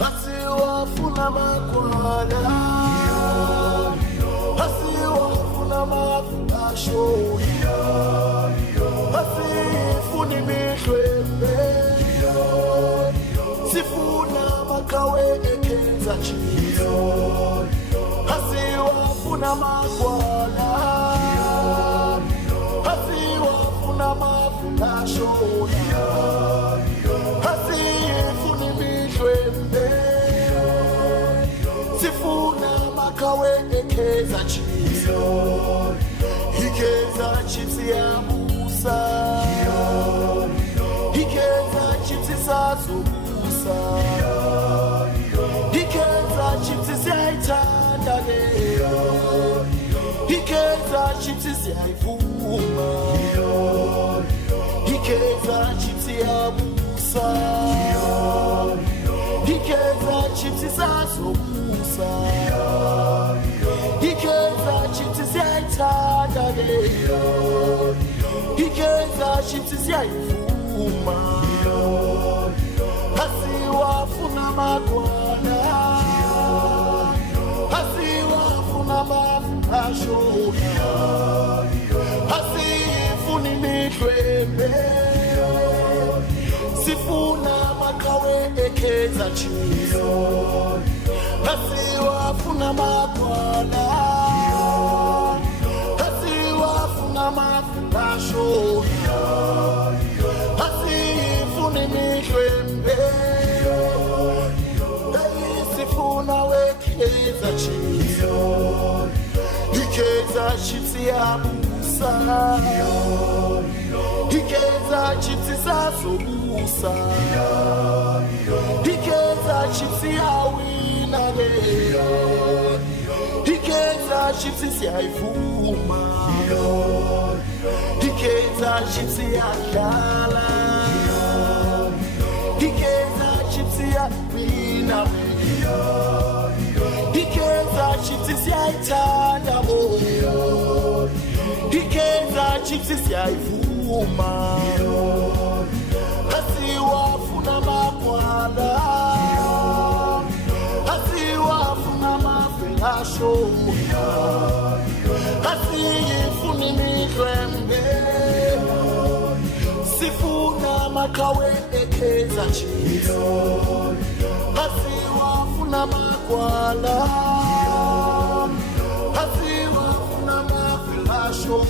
Asiwafuna makwala, asiwafuna mafasho, asifuni mihlwembe, sifuna makawe ekenza chizo. Asiwafuna makwala, asiwafuna mafasho, asifuni mihlwembe, sifuna makawe ekeza chips. Ikeza chips ya Musa, ikeza chips sazubusa, ikeza chips ya itandale, ikeza chips ya ifuma, ikeza chips ya Musa, ikeza chips sazubusa, ikeza chips ya itandale, ikeza chips ya ifuma. Asiwafuna makwala, asiwafuna mafashona, asifuni mihlwembe, sifuna makawe ekeza chizo. Asiwafuna makwala, asiwafuna mafashona, asifuni mihlwembe, sifuna wekeza chizo. Ikeza chips ya Musa, ikeza chips sazubusa, ikeza chips ya Winale, ikeza chips ya ifuma, ikeza chips ya Kala, ikeza chips ya Winale, ikeza chips ya itandabo, ikeza chips ya ifuma. Asiwafuna makwala, asiwafuna mafelasho, asifuni mihlwembe, sifuna makawe ekeza chizo. Asiwafuna makwala, asiwafuna mafelasho.